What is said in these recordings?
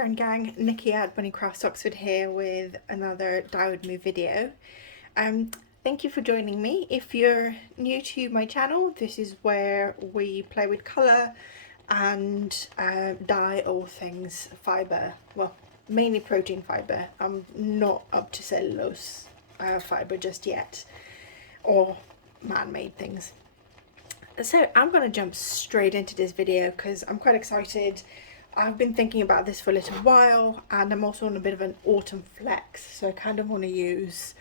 Dyer and gang, Nikki at Bunny Crafts Oxford here with another Dye with Me video. Thank you for joining me. If you're new to my channel, this is where we play with colour and dye all things fibre. Well, mainly protein fibre. I'm not up to cellulose fibre just yet, or man-made things. So I'm going to jump straight into this video because I'm quite excited. I've been thinking about this for a little while, and I'm also on a bit of an autumn flex, so I kind of want to use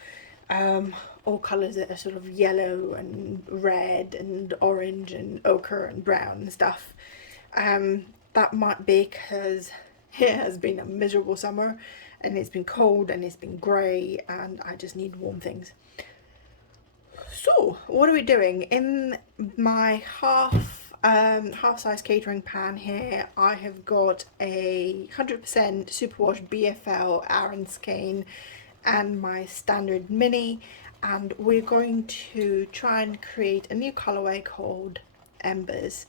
all colours that are sort of yellow and red and orange and ochre and brown and stuff. That might be because it has been a miserable summer and it's been cold and it's been grey and I just need warm things. So what are we doing? In my half-size catering pan here, I have got a 100% superwash BFL Aran skein and my standard mini, and we're going to try and create a new colorway called Embers.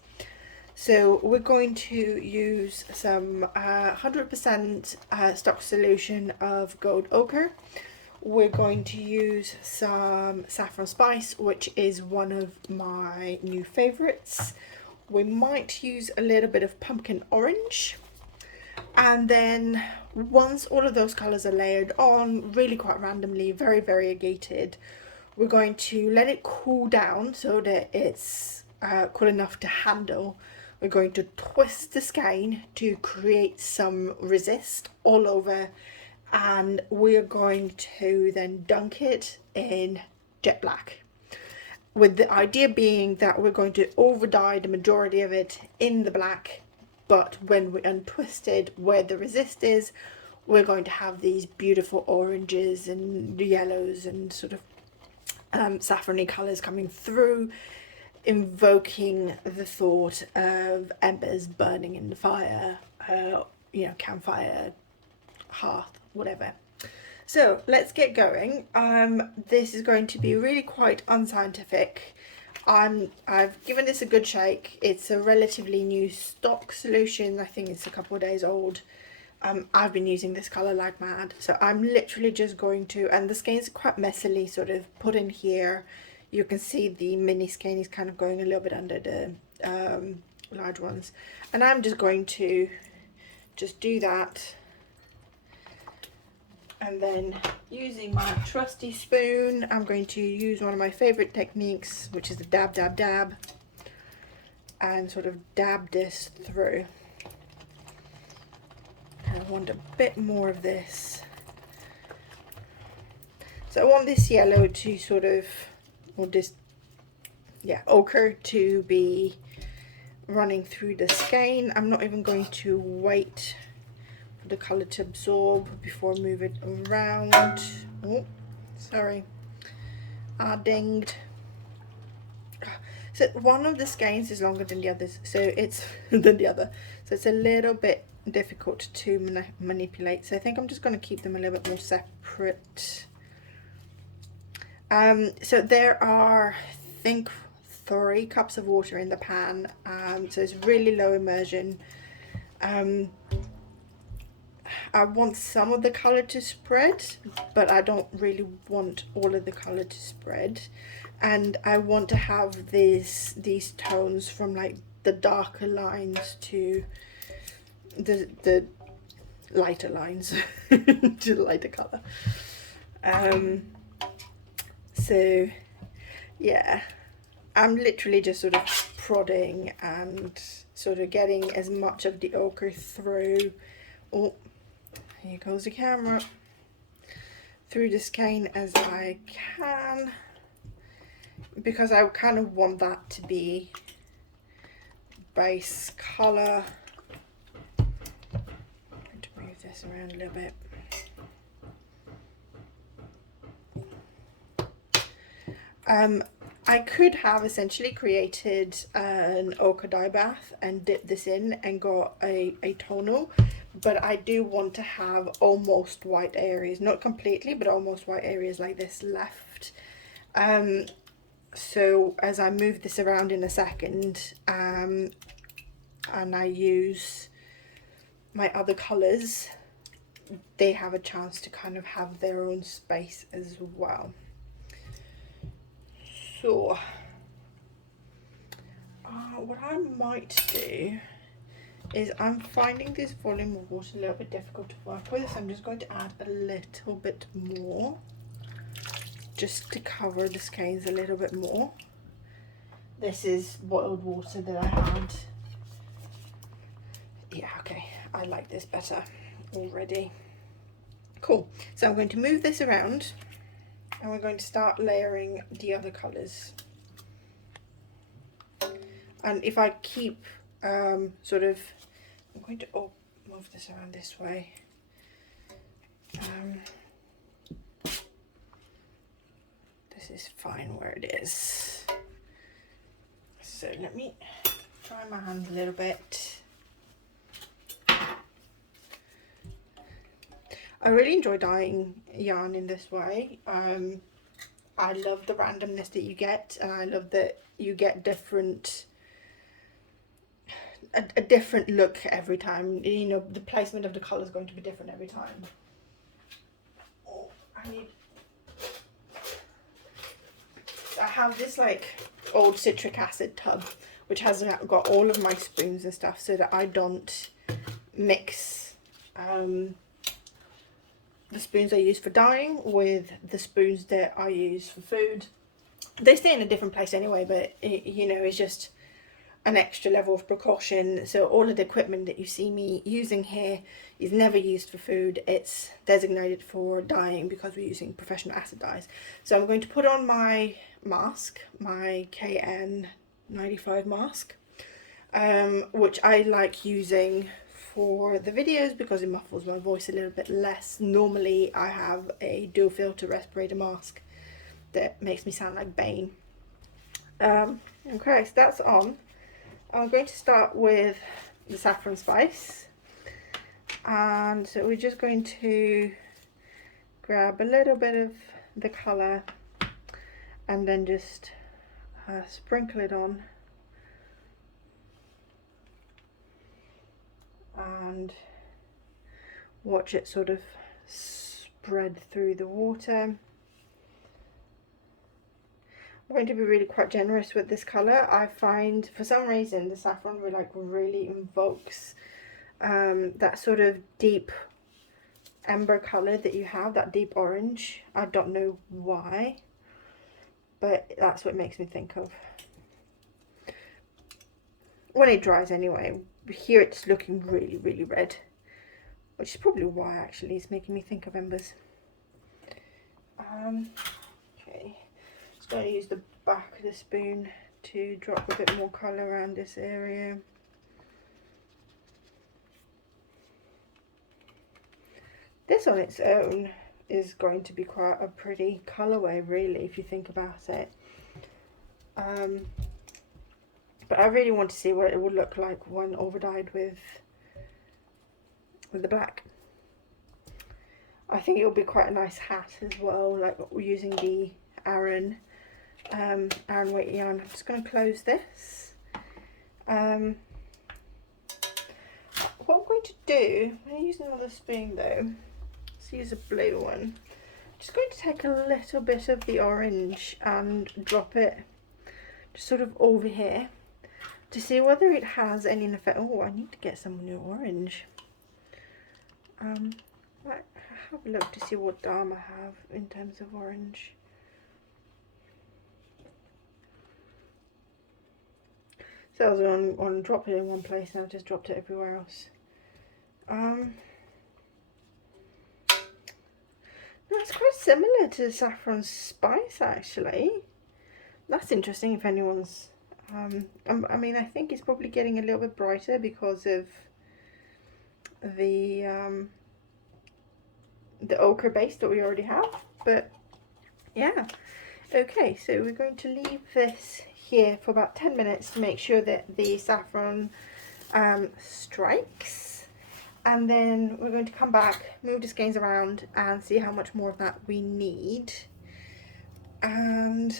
So we're going to use some 100% stock solution of gold ochre. We're going to use some saffron spice, which is one of my new favorites. We might use a little bit of pumpkin orange, and then once all of those colors are layered on, really quite randomly, very variegated, we're going to let it cool down so that it's cool enough to handle. We're going to twist the skein to create some resist all over, and we're going to then dunk it in jet black, with the idea being that we're going to over dye the majority of it in the black, but when we untwist it where the resist is, we're going to have these beautiful oranges and yellows and sort of saffrony colours coming through, invoking the thought of embers burning in the fire, you know, campfire, hearth, whatever. So let's get going. This is going to be really quite unscientific. I've given this a good shake. It's a relatively new stock solution. I think it's a couple of days old. I've been using this colour like mad, so I'm literally just going to, and the skeins are quite messily sort of put in here. You can see the mini skein is kind of going a little bit under the large ones, and I'm just going to just do that. And then using my trusty spoon, I'm going to use one of my favourite techniques, which is the dab, dab, dab, and sort of dab this through. And I want a bit more of this. So I want this yellow to sort of, or this, yeah, ochre to be running through the skein. I'm not even going to wait the color to absorb before I move it around. Oh, sorry, dinged. So one of the skeins is longer than the others, so it's so it's a little bit difficult to manipulate. So I think I'm just going to keep them a little bit more separate. So there are, I think, 3 cups of water in the pan, so it's really low immersion. I want some of the colour to spread, but I don't really want all of the colour to spread. And I want to have these tones from like the darker lines to the lighter lines to the lighter colour. So yeah, I'm literally just sort of prodding and sort of getting as much of the ochre through. Oh, here goes the camera. Through the skein as I can, because I kind of want that to be base colour. I'm going to move this around a little bit. I could have essentially created an ochre dye bath and dipped this in and got a tonal, but I do want to have almost white areas, not completely, but almost white areas like this left. So as I move this around in a second, and I use my other colours, they have a chance to kind of have their own space as well. So what I might do is, I'm finding this volume of water a little bit difficult to work with, so I'm just going to add a little bit more just to cover the skeins a little bit more. This is boiled water that I had. Yeah, okay, I like this better already. Cool, so I'm going to move this around and we're going to start layering the other colours. And if I keep sort of, I'm going to move this around this way. This is fine where it is. So let me try my hand a little bit. I really enjoy dyeing yarn in this way. I love the randomness that you get, and I love that you get a different look every time. You know, the placement of the colour is going to be different every time. Oh, I have this like old citric acid tub which has got all of my spoons and stuff, so that I don't mix the spoons I use for dyeing with the spoons that I use for food. They stay in a different place anyway, but you know, it's just an extra level of precaution. So all of the equipment that you see me using here is never used for food. It's designated for dyeing because we're using professional acid dyes. So I'm going to put on my mask, my KN95 mask, which I like using for the videos because it muffles my voice a little bit less. Normally I have a dual filter respirator mask that makes me sound like Bane. Okay, so that's on. I'm going to start with the saffron spice, and so we're just going to grab a little bit of the colour and then just sprinkle it on, and watch it sort of spread through the water. I'm going to be really quite generous with this colour. I find for some reason the saffron really invokes that sort of deep ember colour that you have, that deep orange. I don't know why, but that's what it makes me think of when it dries anyway. Here it's looking really red, which is probably why actually it's making me think of embers. Okay, just going to use the back of the spoon to drop a bit more colour around this area. This on its own is going to be quite a pretty colourway, really, if you think about it. But I really want to see what it would look like when overdyed with the black. I think it will be quite a nice hat as well, like using the Aran weight yarn. I'm just going to close this. What I'm going to do, I'm going to use another spoon though. Let's use a blue one. I'm just going to take a little bit of the orange and drop it just sort of over here to see whether it has any effect. Oh, I need to get some new orange. Right, have a look to see what dam I have in terms of orange. So I was on drop it in one place and I just dropped it everywhere else. That's quite similar to saffron spice actually. That's interesting if anyone's I mean, I think it's probably getting a little bit brighter because of the ochre base that we already have, but yeah. Okay, so we're going to leave this here for about 10 minutes to make sure that the saffron strikes, and then we're going to come back, move the skeins around and see how much more of that we need, and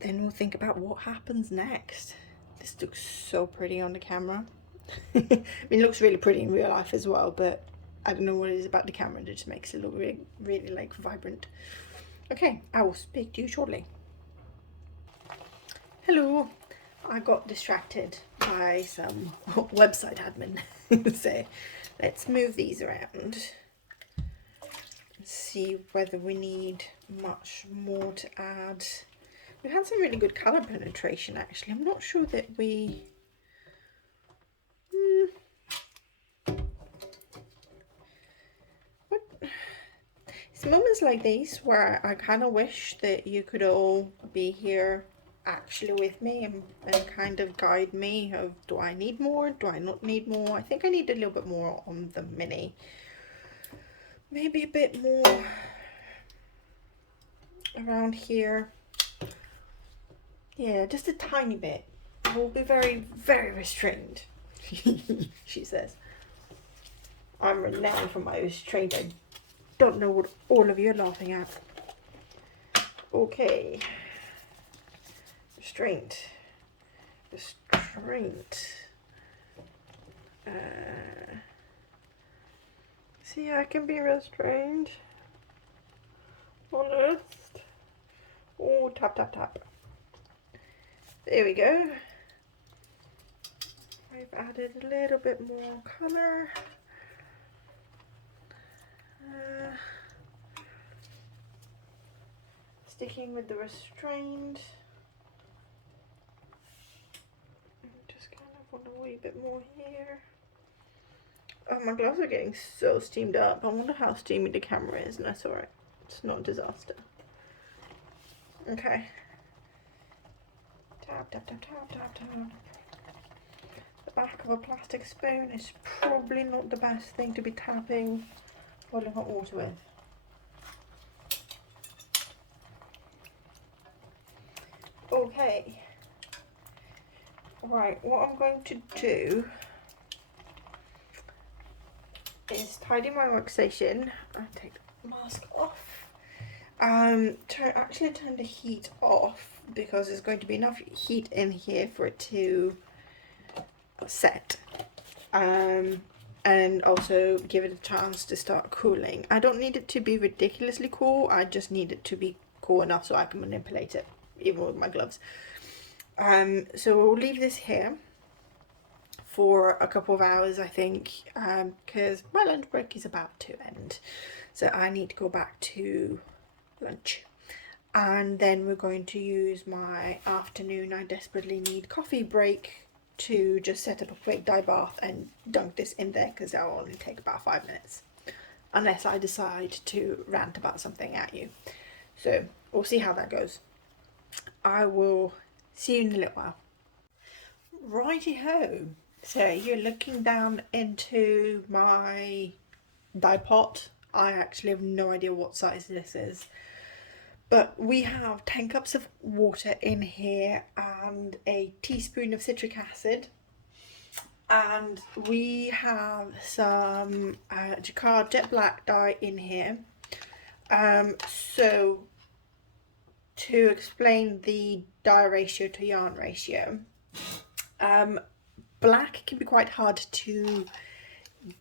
then we'll think about what happens next. This looks so pretty on the camera. I mean, it looks really pretty in real life as well, but I don't know what it is about the camera that just makes it look really, really like vibrant. Okay, I will speak to you shortly. Hello. I got distracted by some website admin. So let's move these around and see whether we need much more to add. We had some really good colour penetration actually. I'm not sure that we... What? It's moments like these where I kind of wish that you could all be here actually with me and kind of guide me of, do I need more, do I not need more? I think I need a little bit more on the mini, maybe a bit more around here. Yeah, just a tiny bit. I will be very, very restrained. She says. I'm renowned for my restraint. I don't know what all of you are laughing at. Okay. Restraint. Restraint. See, I can be restrained. Honest. Oh, tap, tap, tap. There we go. I've added a little bit more colour. Sticking with the restrained. Just kind of want a wee bit more here. Oh, my gloves are getting so steamed up. I wonder how steamy the camera is, and that's alright. It's not a disaster. Okay. Tap, tap, tap, tap, tap, tap. The back of a plastic spoon is probably not the best thing to be tapping boiling hot water with. Okay. Right, what I'm going to do is tidy my workstation and take the mask off. Actually turn the heat off because there's going to be enough heat in here for it to set. And also give it a chance to start cooling. I don't need it to be ridiculously cool, I just need it to be cool enough so I can manipulate it, even with my gloves. So we'll leave this here for a couple of hours, I think, because my lunch break is about to end. So I need to go back to lunch. And then we're going to use my afternoon, I desperately need coffee break to just set up a quick dye bath and dunk this in there because that'll only take about 5 minutes. Unless I decide to rant about something at you. So we'll see how that goes. I will see you in a little while. Righty ho. So you're looking down into my dye pot. I actually have no idea what size this is. But we have 10 cups of water in here and a teaspoon of citric acid. And we have some Jacquard Jet Black dye in here. So to explain the dye ratio to yarn ratio, black can be quite hard to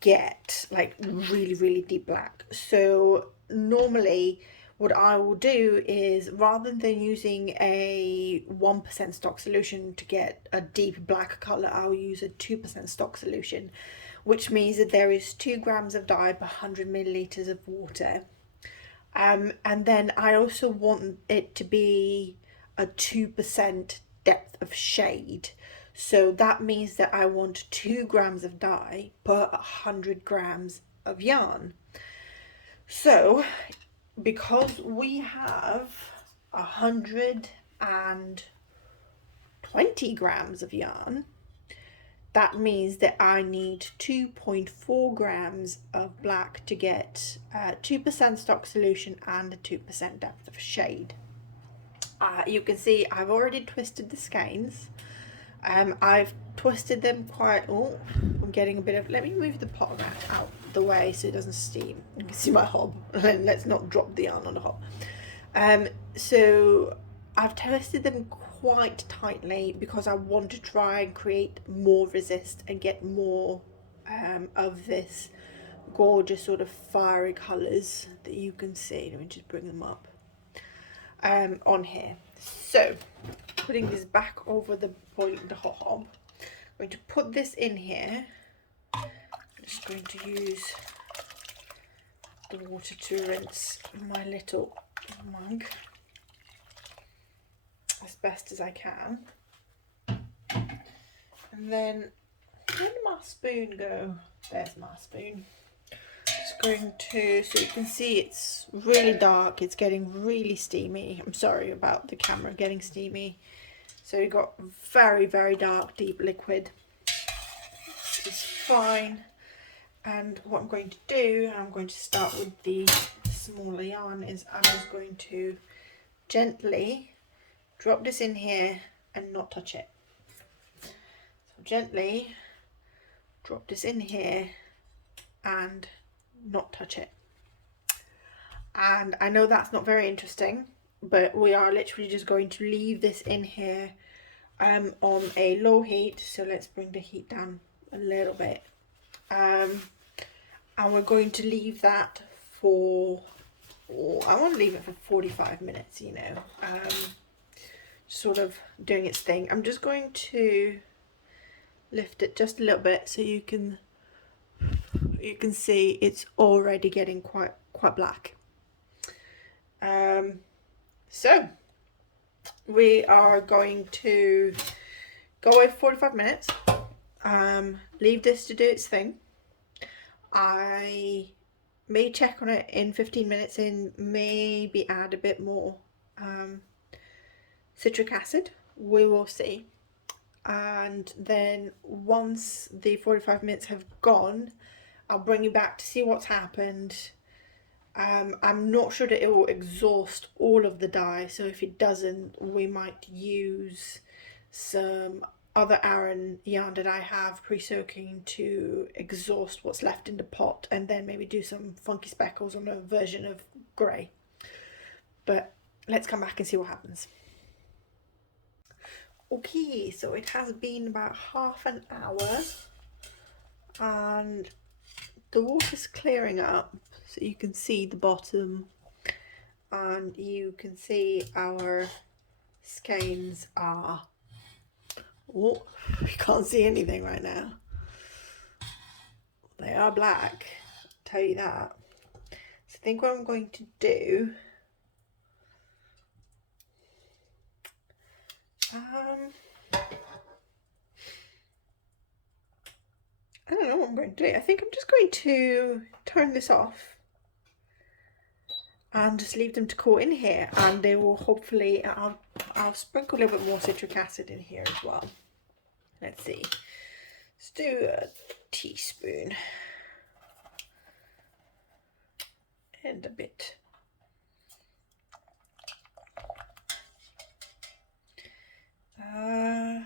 get, like really, really deep black. So normally what I will do is, rather than using a 1% stock solution to get a deep black colour, I'll use a 2% stock solution, which means that there is 2 grams of dye per 100 millilitres of water. And then I also want it to be a 2% depth of shade. So that means that I want 2 grams of dye per 100 grams of yarn. So because we have 120 grams of yarn, that means that I need 2.4 grams of black to get 2% stock solution and a 2% depth of shade. You can see I've already twisted the skeins. I've twisted them quite... Oh, I'm getting a bit of... Let me move the pot out the way so it doesn't steam. You can see my hob. Let's not drop the yarn on the hob. So I've twisted them quite tightly because I want to try and create more resist and get more of this gorgeous sort of fiery colours that you can see. Let me just bring them up on here. So putting this back over the hob, I'm going to put this in here. I'm just going to use the water to rinse my little mug as best as I can. And then where did my spoon go? There's my spoon. Just going to, so you can see it's really dark, it's getting really steamy. I'm sorry about the camera getting steamy. So you've got very, very dark, deep liquid, which is fine. And what I'm going to do, I'm going to start with the smaller yarn, is I'm just going to gently drop this in here and not touch it. So gently drop this in here and not touch it. And I know that's not very interesting, but we are literally just going to leave this in here on a low heat. So let's bring the heat down a little bit. And we're going to leave that for, I want to leave it for 45 minutes, you know, sort of doing its thing. I'm just going to lift it just a little bit so you can see it's already getting quite black. So we are going to go away for 45 minutes, leave this to do its thing. I may check on it in 15 minutes and maybe add a bit more citric acid. We will see. And then once the 45 minutes have gone, I'll bring you back to see what's happened. I'm not sure that it will exhaust all of the dye, so if it doesn't, we might use some other Aran yarn that I have pre-soaking to exhaust what's left in the pot, and then maybe do some funky speckles on a version of grey. But let's come back and see what happens. Okay, so it has been about half an hour and the water's clearing up, so you can see the bottom and you can see our skeins are, oh, you can't see anything right now. They are black, I'll tell you that. So I think what I'm going to do, I don't know what I'm going to do. I think I'm just going to turn this off and just leave them to cool in here, and they will hopefully, I'll sprinkle a little bit more citric acid in here as well. Let's see. Let's do a teaspoon and a bit. Ow!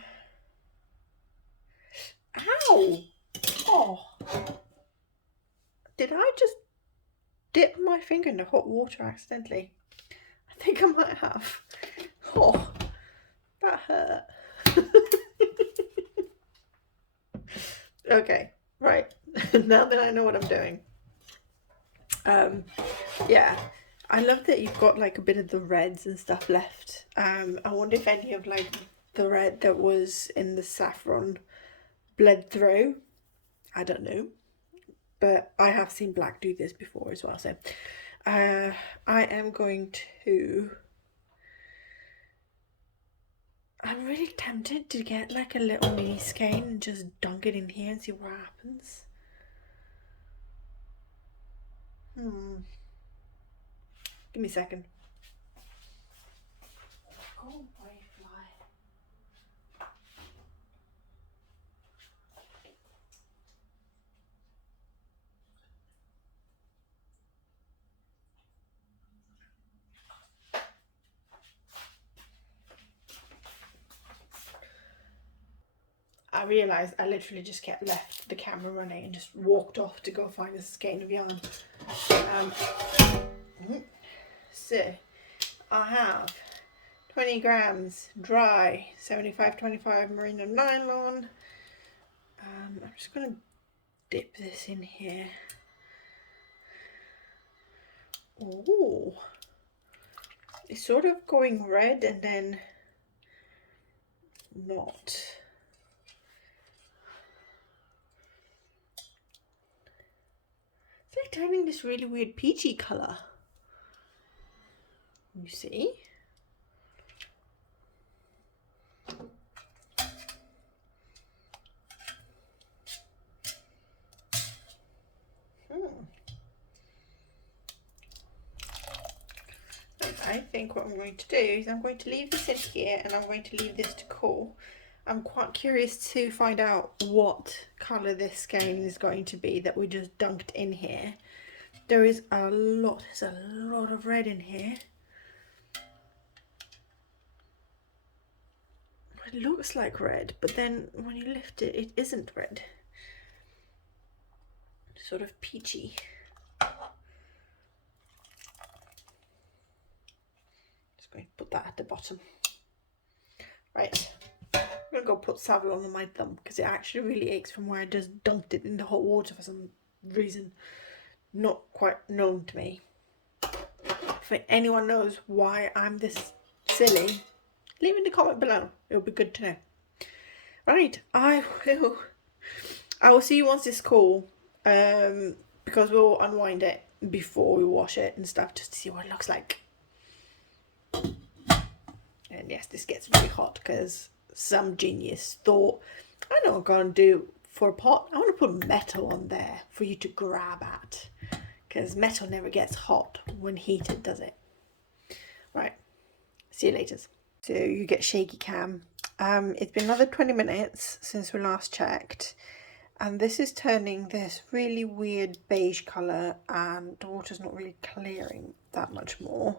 Oh, did I just dip my finger in the hot water accidentally? I think I might have. Oh, that hurt. Okay, right. Now that I know what I'm doing. Yeah, I love that you've got like a bit of the reds and stuff left. I wonder if any of like the red that was in the saffron bled through. I don't know, but I have seen black do this before as well. So I am going to, I'm really tempted to get like a little mini skein and just dunk it in here and see what happens. Give me a second. Go away, fly. I realised I literally just left the camera running and just walked off to go find a skein of yarn. So I have 20 grams dry, 75-25 merino nylon. I'm just going to dip this in here. Oh, it's sort of going red and then not. It's like turning this really weird peachy colour. You see? I think what I'm going to do is I'm going to leave this in here and I'm going to leave this to cool. I'm quite curious to find out what colour this skein is going to be that we just dunked in here. There's a lot of red in here. It looks like red, but then when you lift it, it isn't red. Sort of peachy. Just going to put that at the bottom. Right, I'm going to go put Savlon on my thumb because it actually really aches from where I just dunked it in the hot water for some reason not quite known to me. If anyone knows why I'm this silly, leave in the comment below. It'll be good to know. Right, I will see you once it's cool, because we'll unwind it before we wash it and stuff just to see what it looks like. And yes, this gets really hot because some genius thought, I know what I'm going to do for a pot. I want to put metal on there for you to grab at, because metal never gets hot when heated, does it? Right, see you later. So you get shaky cam. It's been another 20 minutes since we last checked, and this is turning this really weird beige colour and the water's not really clearing that much more.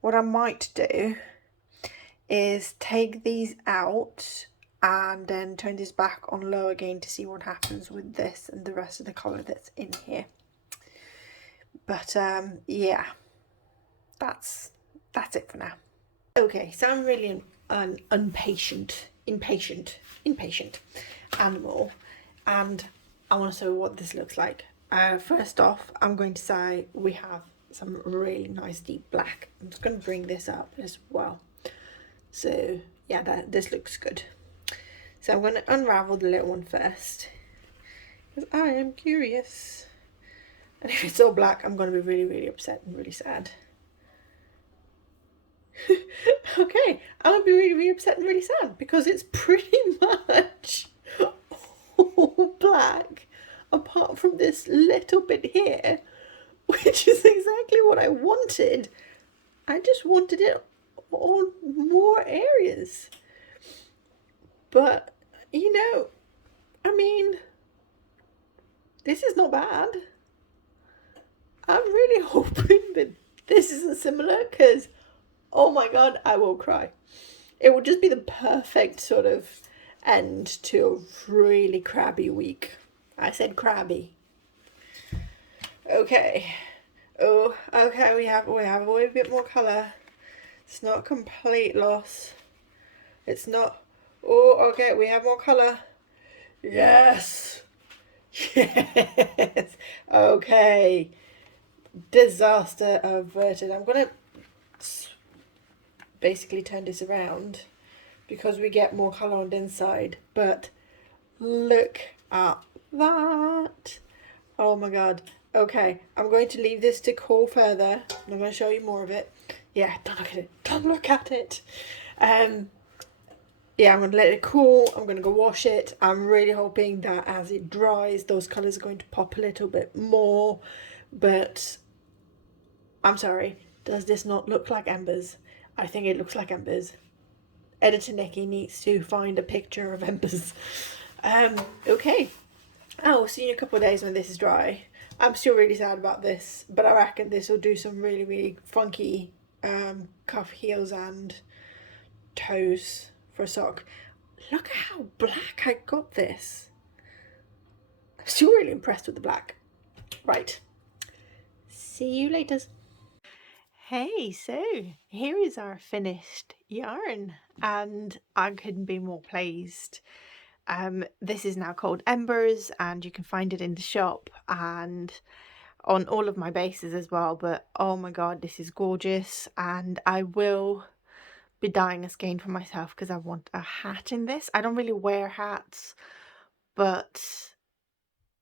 What I might do is take these out and then turn this back on low again to see what happens with this and the rest of the colour that's in here. But yeah, that's it for now. Okay, so I'm really an impatient animal, and I want to show what this looks like. First off, I'm going to say we have some really nice deep black. I'm just going to bring this up as well. So yeah, this looks good. So I'm going to unravel the little one first, because I am curious. And if it's all black, I'm going to be really upset and really sad. Okay, I'm going to be really upset and really sad because it's pretty much all black apart from this little bit here, which is exactly what I wanted. I just wanted it on more areas. But, you know, I mean, this is not bad. I'm really hoping that this isn't similar, because, oh my god, I will cry. It would just be the perfect sort of end to a really crabby week. I said crabby. Okay. Oh, okay, we have a wee bit more colour. It's not complete loss. It's not. Oh, okay, we have more colour. Yes. Yes. Okay. Disaster averted. I'm going to basically turn this around because we get more colour on the inside. But look at that. Oh my god. Okay, I'm going to leave this to cool further. I'm going to show you more of it. Yeah, don't look at it. Don't look at it. Yeah, I'm going to let it cool. I'm going to go wash it. I'm really hoping that as it dries, those colours are going to pop a little bit more. But I'm sorry. Does this not look like embers? I think it looks like embers. Editor Nikki needs to find a picture of embers. Okay. I'll see you in a couple of days when this is dry. I'm still really sad about this, but I reckon this will do some really funky cuff, heels and toes for a sock. Look at how black I got this. I'm still really impressed with the black. Right. See you later. Hey, so here is our finished yarn, and I couldn't be more pleased. This is now called Embers, and you can find it in the shop and on all of my bases as well. But oh my god, this is gorgeous, and I will be dyeing a skein for myself because I want a hat in this. I don't really wear hats, but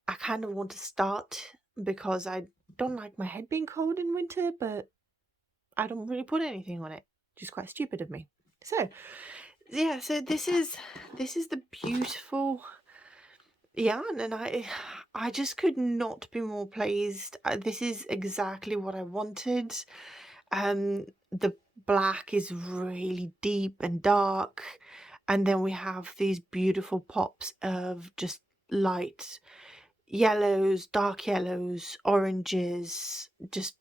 I kind of want to start because I don't like my head being cold in winter, but I don't really put anything on it, which is quite stupid of me. So, yeah, so this is the beautiful yarn, and I just could not be more pleased. This is exactly what I wanted. The black is really deep and dark, and then we have these beautiful pops of just light yellows, dark yellows, oranges, just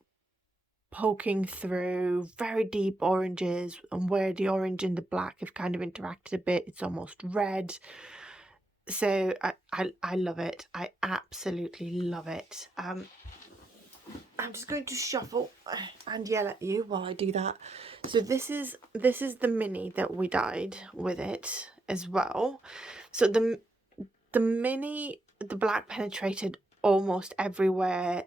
poking through, very deep oranges, and where the orange and the black have kind of interacted a bit, it's almost red. So I love it. I absolutely love it. I'm just going to shuffle and yell at you while I do that. So this is the mini that we dyed with it as well. So the mini, the black penetrated almost everywhere.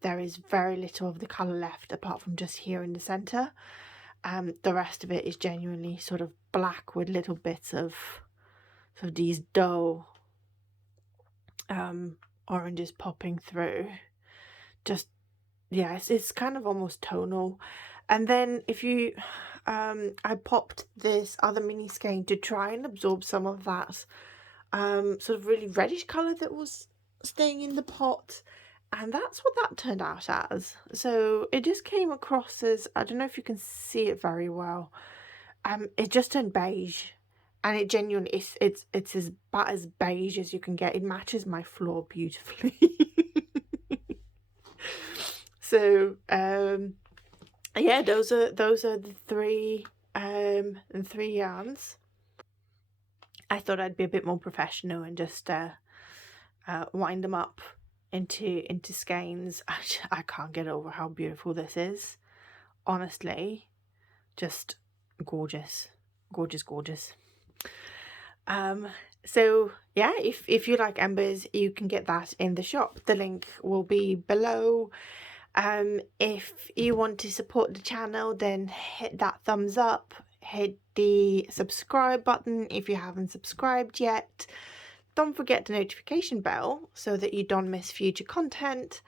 There is very little of the colour left apart from just here in the centre. The rest of it is genuinely sort of black with little bits of sort of these dull oranges popping through. Just, yeah, it's kind of almost tonal. And then if you, I popped this other mini skein to try and absorb some of that sort of really reddish colour that was staying in the pot. And that's what that turned out as. So it just came across as, I don't know if you can see it very well. It just turned beige, and it genuinely it's as about as beige as you can get. It matches my floor beautifully. So yeah, those are the three yarns. I thought I'd be a bit more professional and just wind them up into skeins. I can't get over how beautiful this is. Honestly, just gorgeous, gorgeous, gorgeous. So yeah, if you like embers, you can get that in the shop. The link will be below. If you want to support the channel, then hit that thumbs up, hit the subscribe button if you haven't subscribed yet. Don't forget the notification bell so that you don't miss future content.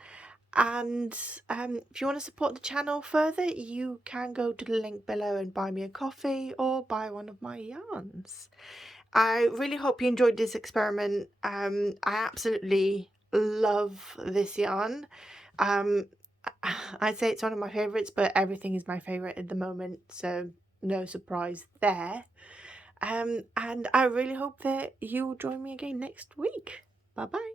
And if you want to support the channel further, you can go to the link below and buy me a coffee or buy one of my yarns. I really hope you enjoyed this experiment. I absolutely love this yarn. I'd say it's one of my favourites, but everything is my favourite at the moment, so no surprise there. And I really hope that you'll join me again next week. Bye bye.